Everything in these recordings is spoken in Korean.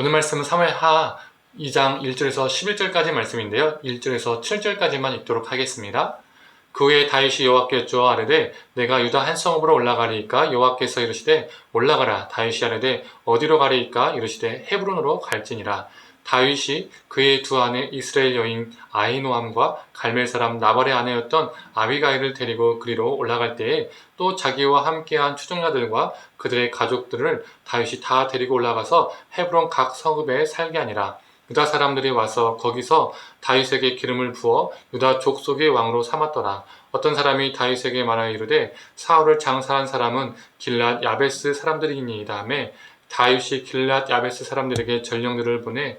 오늘 말씀은 사무엘하 2장 1절에서 11절까지 말씀인데요. 1절에서 7절까지만 읽도록 하겠습니다. 그 후에 다윗이 여호와께 여쭈어 아뢰되 내가 유다 한 성읍으로 올라가리이까? 여호와께서 이르시되 올라가라. 다윗이 아뢰되 어디로 가리이까? 이르시되 헤브론으로 갈지니라. 다윗이 그의 두 아내 이스라엘 여인 아히노함과 갈멜 사람 나발의 아내였던 아비가일을 데리고 그리로 올라갈 때에 또 자기와 함께한 추종자들과 그들의 가족들을 다윗이 다 데리고 올라가서 헤브론 각 성읍에 살게 하니라. 유다 사람들이 와서 거기서 다윗에게 기름을 부어 유다 족속의 왕으로 삼았더라. 어떤 사람이 다윗에게 말하여 이르되 사울을 장사한 사람은 길랏 야베스 사람들이니이다 하매 다윗이 길랏 야베스 사람들에게 전령들을 보내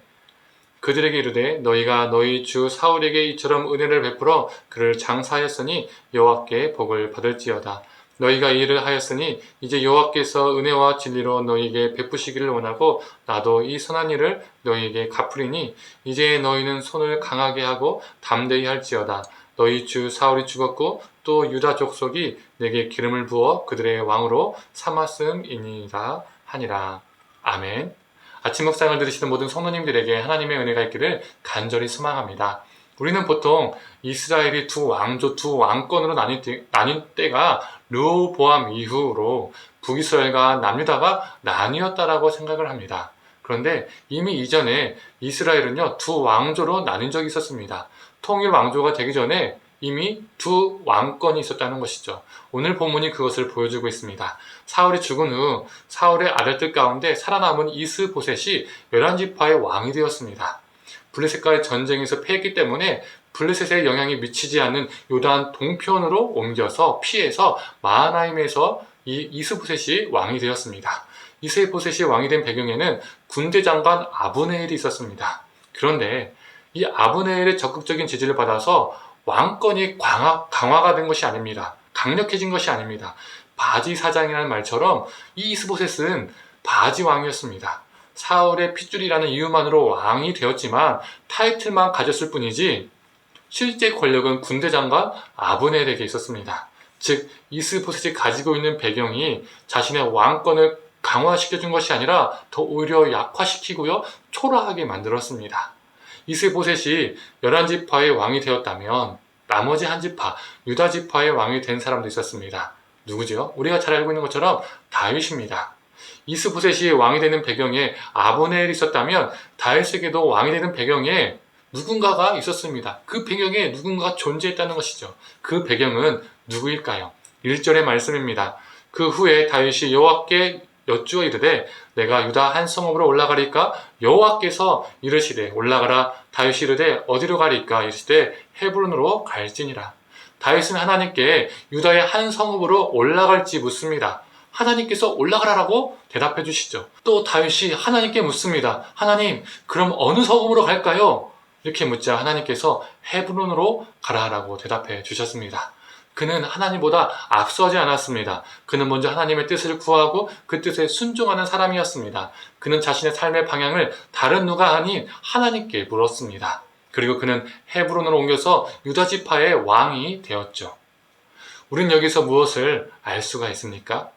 그들에게 이르되 너희가 너희 주 사울에게 이처럼 은혜를 베풀어 그를 장사하였으니 여호와께 복을 받을지어다. 너희가 이 일을 하였으니 이제 여호와께서 은혜와 진리로 너희에게 베푸시기를 원하고 나도 이 선한 일을 너희에게 갚으리니 이제 너희는 손을 강하게 하고 담대히 할지어다. 너희 주 사울이 죽었고 또 유다 족속이 내게 기름을 부어 그들의 왕으로 삼았음이니라 하니라. 아멘. 아침 묵상을 들으시는 모든 성도님들에게 하나님의 은혜가 있기를 간절히 소망합니다. 우리는 보통 이스라엘이 두 왕조, 두 왕권으로 나뉜 때가 르호보암 이후로 북이스라엘과 남유다가 나뉘었다라고 생각을 합니다. 그런데 이미 이전에 이스라엘은요, 두 왕조로 나뉜 적이 있었습니다. 통일 왕조가 되기 전에 이미 두 왕권이 있었다는 것이죠. 오늘 본문이 그것을 보여주고 있습니다. 사울이 죽은 후 사울의 아들들 가운데 살아남은 이스보셋이 11지파의 왕이 되었습니다. 블레셋과의 전쟁에서 패했기 때문에 블레셋의 영향이 미치지 않는 요단 동편으로 옮겨서 피해서 마하나임에서 이 이스보셋이 왕이 되었습니다. 이스보셋이 왕이 된 배경에는 군대 장관 아브네엘이 있었습니다. 그런데 이 아브네엘의 적극적인 지지를 받아서 왕권이 강화가 된 것이 아닙니다. 강력해진 것이 아닙니다. 바지 사장이라는 말처럼 이 이스보셋은 바지 왕이었습니다. 사울의 핏줄이라는 이유만으로 왕이 되었지만 타이틀만 가졌을 뿐이지 실제 권력은 군대 장관 아브넬에게 있었습니다. 즉 이스보셋이 가지고 있는 배경이 자신의 왕권을 강화시켜준 것이 아니라 더 오히려 약화시키고요, 초라하게 만들었습니다. 이스보셋이 11지파의 왕이 되었다면 나머지 한 지파, 유다 지파의 왕이 된 사람도 있었습니다. 누구죠? 우리가 잘 알고 있는 것처럼 다윗입니다. 이스보셋이 왕이 되는 배경에 아브넬이 있었다면 다윗에게도 왕이 되는 배경에 누군가가 있었습니다. 그 배경에 누군가가 존재했다는 것이죠. 그 배경은 누구일까요? 1절의 말씀입니다. 그 후에 다윗이 여호와께 여쭈어 이르되 내가 유다 한 성읍으로 올라가리까? 여호와께서 이르시되 올라가라. 다윗이 이르되 어디로 가리까? 이르시되 헤브론으로 갈지니라. 다윗은 하나님께 유다의 한 성읍으로 올라갈지 묻습니다. 하나님께서 올라가라라고 대답해 주시죠. 또 다윗이 하나님께 묻습니다. 하나님, 그럼 어느 성읍으로 갈까요? 이렇게 묻자 하나님께서 헤브론으로 가라라고 대답해 주셨습니다. 그는 하나님보다 앞서지 않았습니다. 그는 먼저 하나님의 뜻을 구하고 그 뜻에 순종하는 사람이었습니다. 그는 자신의 삶의 방향을 다른 누가 아닌 하나님께 물었습니다. 그리고 그는 헤브론으로 옮겨서 유다 지파의 왕이 되었죠. 우린 여기서 무엇을 알 수가 있습니까?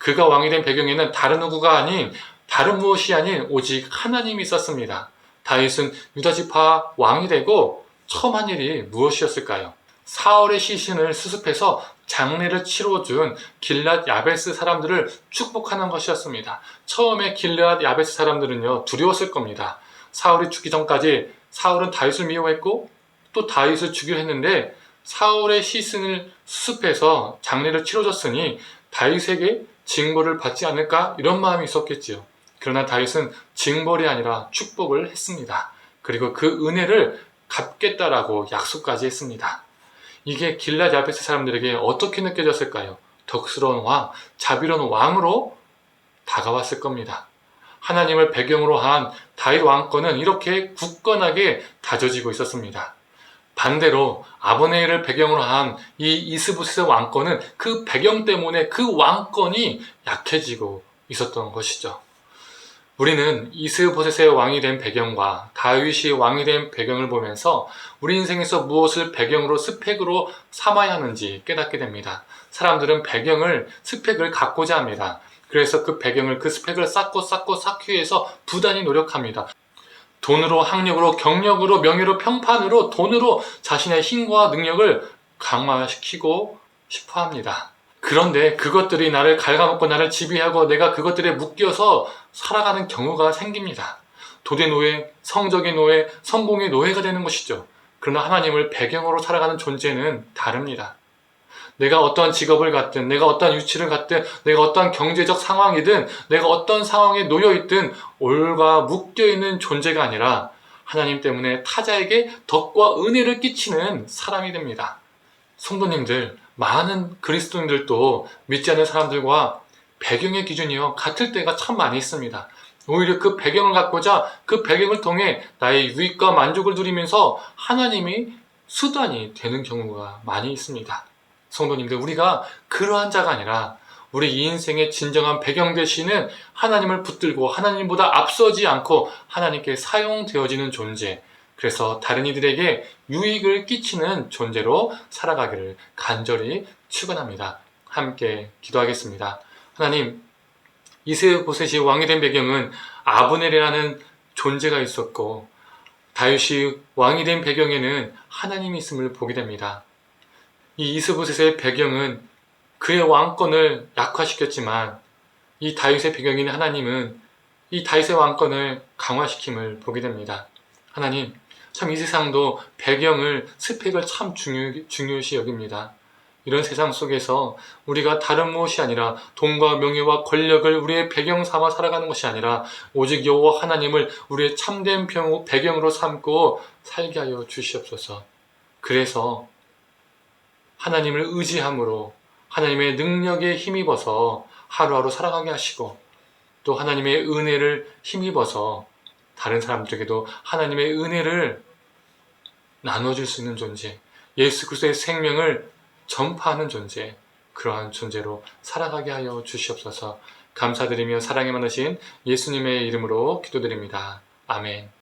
그가 왕이 된 배경에는 다른 누구가 아닌, 다른 무엇이 아닌 오직 하나님이 있었습니다. 다윗은 유다 지파 왕이 되고 처음 한 일이 무엇이었을까요? 사울의 시신을 수습해서 장례를 치러준 길랏 야베스 사람들을 축복하는 것이었습니다. 처음에 길랏 야베스 사람들은요, 두려웠을 겁니다. 사울이 죽기 전까지 사울은 다윗을 미워했고 또 다윗을 죽이려 했는데 사울의 시신을 수습해서 장례를 치러줬으니 다윗에게 징벌을 받지 않을까? 이런 마음이 있었겠지요. 그러나 다윗은 징벌이 아니라 축복을 했습니다. 그리고 그 은혜를 갚겠다라고 약속까지 했습니다. 이게 길랏 야베스 사람들에게 어떻게 느껴졌을까요? 덕스러운 왕, 자비로운 왕으로 다가왔을 겁니다. 하나님을 배경으로 한 다윗 왕권은 이렇게 굳건하게 다져지고 있었습니다. 반대로 아브네일을 배경으로 한 이 이스보셋의 왕권은 그 배경 때문에 그 왕권이 약해지고 있었던 것이죠. 우리는 이스보셋의 왕이 된 배경과 다윗이 왕이 된 배경을 보면서 우리 인생에서 무엇을 배경으로 스펙으로 삼아야 하는지 깨닫게 됩니다. 사람들은 배경을, 스펙을 갖고자 합니다. 그래서 그 배경을, 그 스펙을 쌓기 위해서 부단히 노력합니다. 돈으로, 학력으로, 경력으로, 명예로, 평판으로, 돈으로 자신의 힘과 능력을 강화시키고 싶어 합니다. 그런데 그것들이 나를 갉아먹고 나를 지배하고 내가 그것들에 묶여서 살아가는 경우가 생깁니다. 돈의 노예, 성적의 노예, 성공의 노예가 되는 것이죠. 그러나 하나님을 배경으로 살아가는 존재는 다릅니다. 내가 어떤 직업을 갖든, 내가 어떤 위치를 갖든, 내가 어떤 경제적 상황이든, 내가 어떤 상황에 놓여있든 올과 묶여있는 존재가 아니라 하나님 때문에 타자에게 덕과 은혜를 끼치는 사람이 됩니다. 성도님들, 많은 그리스도인들도 믿지 않는 사람들과 배경의 기준이요 같을 때가 참 많이 있습니다. 오히려 그 배경을 갖고자 그 배경을 통해 나의 유익과 만족을 누리면서 하나님이 수단이 되는 경우가 많이 있습니다. 성도님들, 우리가 그러한 자가 아니라 우리 이 인생의 진정한 배경 되시는 하나님을 붙들고 하나님보다 앞서지 않고 하나님께 사용되어지는 존재, 그래서 다른 이들에게 유익을 끼치는 존재로 살아가기를 간절히 축원합니다. 함께 기도하겠습니다. 하나님, 이스보셋이 왕이 된 배경은 아브넬이라는 존재가 있었고 다윗이 왕이 된 배경에는 하나님이 있음을 보게 됩니다. 이 이스보셋의 배경은 그의 왕권을 약화시켰지만 이 다윗의 배경인 하나님은 이 다윗의 왕권을 강화시킴을 보게 됩니다. 하나님, 참 이 세상도 배경을, 스펙을 참 중요시 여깁니다. 이런 세상 속에서 우리가 다른 무엇이 아니라 돈과 명예와 권력을 우리의 배경 삼아 살아가는 것이 아니라 오직 여호와 하나님을 우리의 참된 배경으로 삼고 살게 하여 주시옵소서. 그래서 하나님을 의지함으로 하나님의 능력에 힘입어서 하루하루 살아가게 하시고 또 하나님의 은혜를 힘입어서 다른 사람들에게도 하나님의 은혜를 나눠줄 수 있는 존재, 예수 그리스도의 생명을 전파하는 존재, 그러한 존재로 살아가게 하여 주시옵소서. 감사드리며 사랑에 많으신 예수님의 이름으로 기도드립니다. 아멘.